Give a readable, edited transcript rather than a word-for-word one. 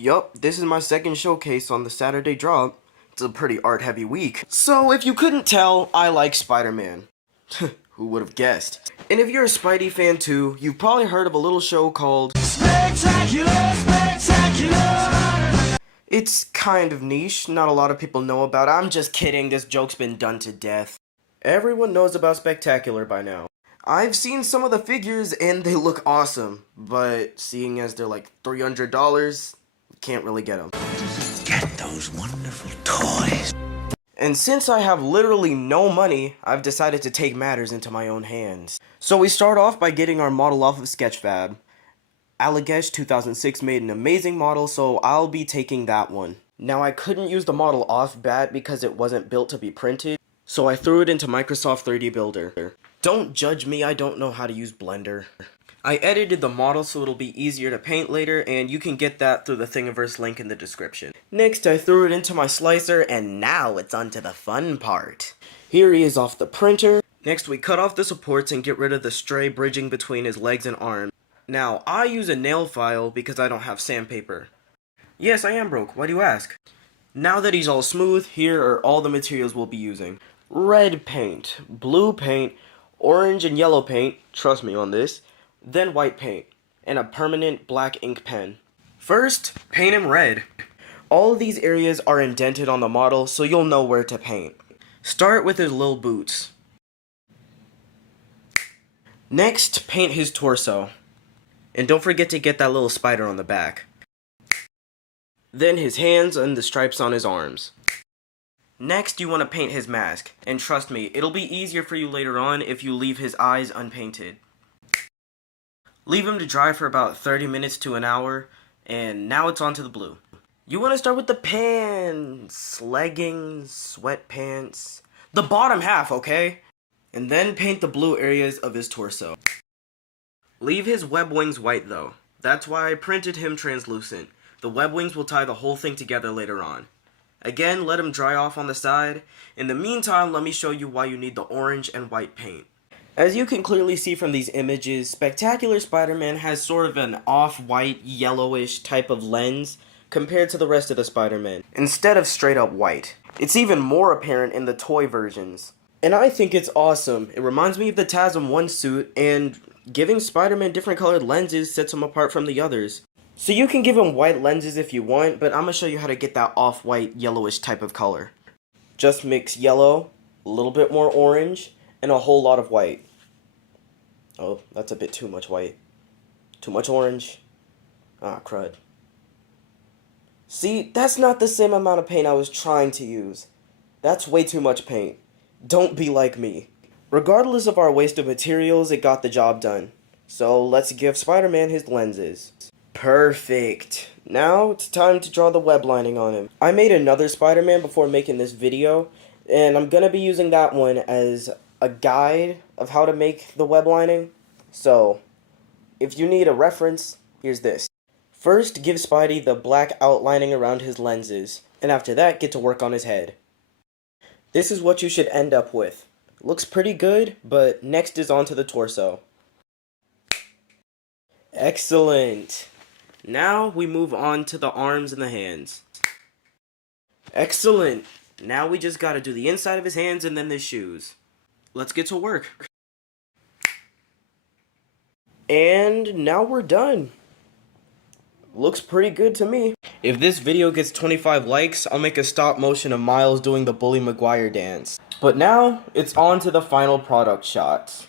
Yup, this is my second showcase on the Saturday drop. It's a pretty art-heavy week. So if you couldn't tell, I like Spider-Man. Who would have guessed? And if you're a Spidey fan too, you've probably heard of a little show called Spectacular, Spectacular! It's kind of niche, not a lot of people know about it. I'm just kidding, this joke's been done to death. Everyone knows about Spectacular by now. I've seen some of the figures and they look awesome, but seeing as they're like $300, can't really get them. Get those wonderful toys. And since I have literally no money, I've decided to take matters into my own hands. So we start off by getting our model off of Sketchfab. Allagash 2006 made an amazing model, so I'll be taking that one. Now I couldn't use the model off bat because it wasn't built to be printed, so I threw it into Microsoft 3D Builder. Don't judge me, I don't know how to use Blender. I edited the model so it'll be easier to paint later, and you can get that through the Thingiverse link in the description. Next, I threw it into my slicer, and now it's on to the fun part. Here he is off the printer. Next, we cut off the supports and get rid of the stray bridging between his legs and arms. Now, I use a nail file because I don't have sandpaper. Yes, I am broke. Why do you ask? Now that he's all smooth, here are all the materials we'll be using. Red paint, blue paint, orange and yellow paint, trust me on this, then white paint, and a permanent black ink pen. First, paint him red. All of these areas are indented on the model, so you'll know where to paint. Start with his little boots. Next, paint his torso. And don't forget to get that little spider on the back. Then his hands and the stripes on his arms. Next, you want to paint his mask, and trust me, it'll be easier for you later on if you leave his eyes unpainted. Leave him to dry for about 30 minutes to an hour, and now it's on to the blue. You want to start with the pants, leggings, sweatpants, the bottom half, okay? And then paint the blue areas of his torso. Leave his web wings white though. That's why I printed him translucent. The web wings will tie the whole thing together later on. Again, let him dry off on the side. In the meantime, let me show you why you need the orange and white paint. As you can clearly see from these images, Spectacular Spider-Man has sort of an off-white, yellowish type of lens compared to the rest of the Spider-Man, instead of straight up white. It's even more apparent in the toy versions. And I think it's awesome. It reminds me of the TASM 1 suit, and giving Spider-Man different colored lenses sets him apart from the others. So you can give him white lenses if you want, but I'm going to show you how to get that off-white, yellowish type of color. Just mix yellow, a little bit more orange, and a whole lot of white. Oh, that's a bit too much white. Too much orange. Ah, crud. See, that's not the same amount of paint I was trying to use. That's way too much paint. Don't be like me. Regardless of our waste of materials, it got the job done. So let's give Spider-Man his lenses. Perfect. Now it's time to draw the web lining on him. I made another Spider-Man before making this video, and I'm gonna be using that one as a guide of how to make the web lining. So, if you need a reference, here's this. First, give Spidey the black outlining around his lenses, and after that, get to work on his head. This is what you should end up with. Looks pretty good, but next is on to the torso. Excellent. Now we move on to the arms and the hands. Excellent. Now we just gotta do the inside of his hands and then the shoes. Let's get to work. And now we're done. Looks pretty good to me. If this video gets 25 likes, I'll make a stop motion of Miles doing the Bully Maguire dance. But now, it's on to the final product shots.